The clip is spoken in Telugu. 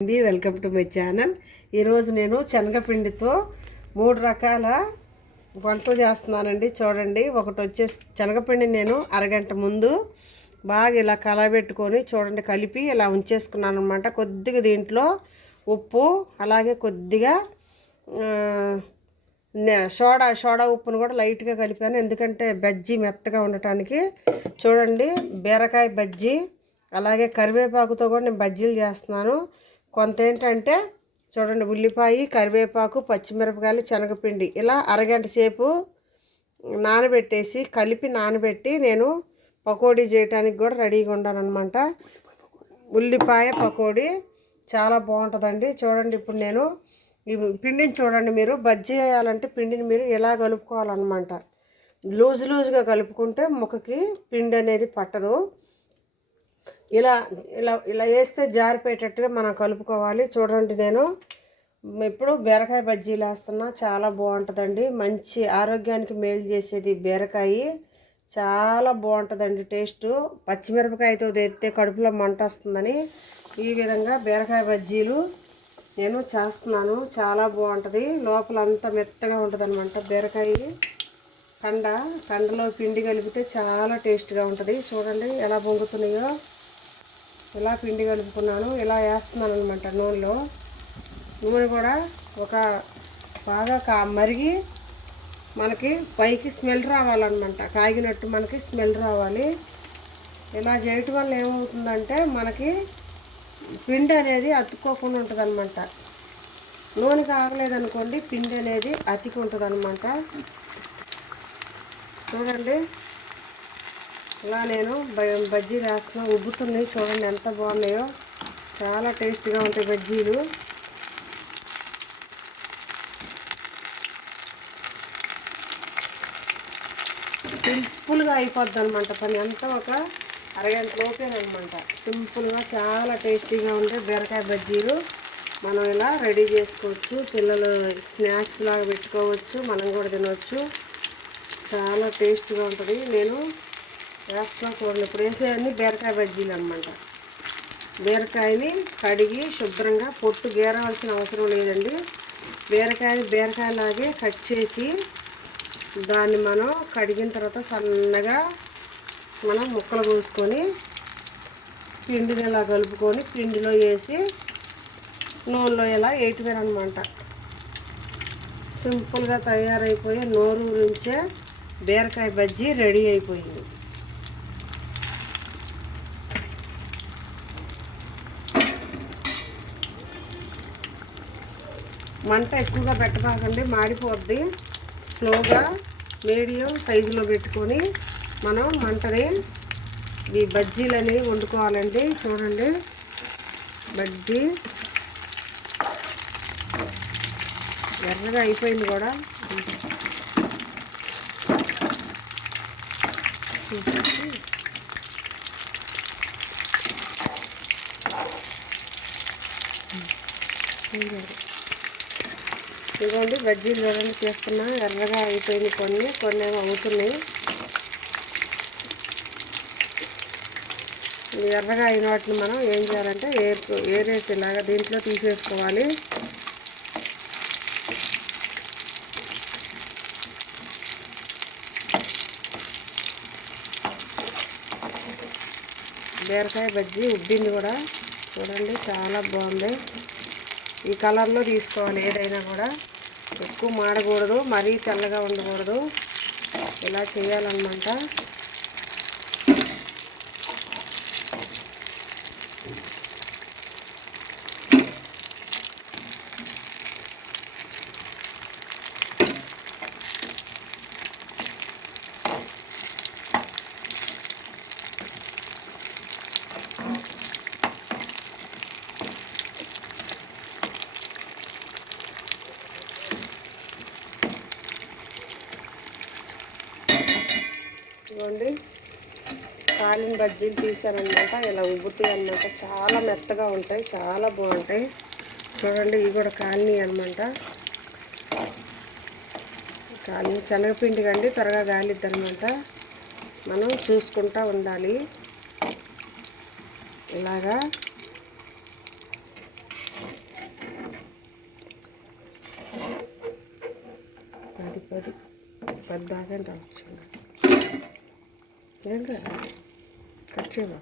అండి, వెల్కమ్ టు మై ఛానల్. ఈరోజు నేను శనగపిండితో 3 రకాల వంటలు చేస్తున్నానండి. చూడండి, ఒకటి వచ్చేసి శనగపిండిని నేను అరగంట ముందు బాగా ఇలా కలబెట్టుకొని చూడండి కలిపి ఇలా ఉంచేసుకున్నాను అనమాట. కొద్దిగా దీంట్లో ఉప్పు, అలాగే కొద్దిగా సోడా ఉప్పును కూడా లైట్గా కలిపాను, ఎందుకంటే బజ్జీ మెత్తగా ఉండటానికి. చూడండి, బీరకాయ బజ్జీ, అలాగే కరివేపాకుతో కూడా నేను బజ్జీలు చేస్తున్నాను. కొంత ఏంటంటే చూడండి, ఉల్లిపాయ, కరివేపాకు, పచ్చిమిరపకాయలు, శనగపిండి ఇలా అరగంట సేపు నానబెట్టేసి కలిపి నానబెట్టి నేను పకోడీ చేయడానికి కూడా రెడీగా ఉన్నాను అనమాట. ఉల్లిపాయ పకోడీ చాలా బాగుంటుందండి. చూడండి, ఇప్పుడు నేను ఈ పిండిని చూడండి, మీరు బజ్జీ వేయాలంటే పిండిని మీరు ఇలా కలుపుకోవాలన్నమాట. లూజుగా కలుపుకుంటే ముఖకి పిండి అనేది పట్టదు. ఇలా ఇలా ఇలా వేస్తే జారిపోయేటట్టుగా మనం కలుపుకోవాలి. చూడండి, నేను ఇప్పుడు బీరకాయ బజ్జీలు వేస్తున్నా. చాలా బాగుంటుందండి, మంచి ఆరోగ్యానికి మేలు చేసేది బీరకాయ. చాలా బాగుంటుందండి టేస్ట్. పచ్చిమిరపకాయతో తెస్తే కడుపులో మంట వస్తుందని ఈ విధంగా బీరకాయ బజ్జీలు నేను చేస్తున్నాను. చాలా బాగుంటుంది, లోపల అంతా మెత్తగా ఉంటుంది అనమాట. బీరకాయ కండలో పిండి కలిపితే చాలా టేస్ట్గా ఉంటుంది. చూడండి ఎలా పొంగుతున్నాయో. ఇలా పిండి కలుపుకున్నాను, ఇలా వేస్తున్నాను అనమాట. నూనె కూడా ఒక బాగా మరిగి మనకి పైకి స్మెల్ రావాలన్నమాట. కాగినట్టు మనకి స్మెల్ రావాలి. ఇలా చేయటం వల్ల ఏమవుతుందంటే మనకి పిండి అనేది అతుక్కోకుండా ఉంటుంది అనమాట. నూనె కాగలేదనుకోండి, పిండి అనేది అతికి అనమాట. చూడండి, ఇలా నేను బజ్జీలు వేస్తున్నాను. ఉబ్బుతున్నాయి, చూడండి ఎంత బాగున్నాయో. చాలా టేస్ట్గా ఉంటాయి బజ్జీలు. సింపుల్గా అయిపోద్ది అనమాట పని అంతా, ఒక అరగంట లోపేనమాట. సింపుల్గా చాలా టేస్టీగా ఉంటాయి బీరకాయ బజ్జీలు. మనం ఇలా రెడీ చేసుకోవచ్చు, పిల్లలు స్నాక్స్ లాగా పెట్టుకోవచ్చు, మనం కూడా తినవచ్చు. చాలా టేస్ట్గా ఉంటుంది. నేను వేస్తున్నా చూడండి. ఇప్పుడు వేసేవన్నీ బీరకాయ బజ్జీలు అనమాట. బీరకాయని కడిగి శుభ్రంగా పొట్టు గీరవలసిన అవసరం లేదండి. బీరకాయలాగే కట్ చేసి దాన్ని మనం కడిగిన తర్వాత సన్నగా మనం ముక్కలు కోసుకొని పిండిని ఇలా కలుపుకొని పిండిలో వేసి నూనెలో ఇలా వేయటమేనమాట. సింపుల్గా తయారైపోయి నోరు నుంచే బీరకాయ బజ్జీ రెడీ అయిపోయింది. మంట ఎక్కువగా పెట్టబాకండి, మాడిపోద్ది. స్లోగా మీడియం సైజులో పెట్టుకొని మనం మంటని ఈ బజ్జీలని వండుకోవాలండి. చూడండి, బజ్జీ ఎర్రగా అయిపోయింది కూడా. ఇదిగోండి, బజ్జీలు చూడండి చేస్తున్నా. ఎర్రగా అయిపోయింది, కొన్ని ఏమో అవుతున్నాయి. ఎర్రగా అయిన వాటిని మనం ఏం చేయాలంటే ఏరేసేలాగా దీంట్లో తీసేసుకోవాలి. బీరకాయ బజ్జీ ఉబ్బింది కూడా, చూడండి చాలా బాగుంది. ఈ కలర్లో తీసుకోవాలి ఏదైనా కూడా. ఎక్కువ మాడకూడదు, మరీ తెల్లగా ఉండకూడదు. ఇలా చేయాలన్నమాట. ఇదిగోండి, కాలిన బజ్జీలు తీసానమాట. ఇలా ఉబ్బుతాయి అన్నమాట. చాలా మెత్తగా ఉంటాయి, చాలా బాగుంటాయి. చూడండి, ఇవి కూడా కాలినాయి అనమాట. శనగపిండి కండి త్వరగా గాలిద్ది అనమాట. మనం చూసుకుంటూ ఉండాలి. ఇలాగా అది పెద్ద ఆగండి వచ్చింది ఏంటో కట్ చేయమా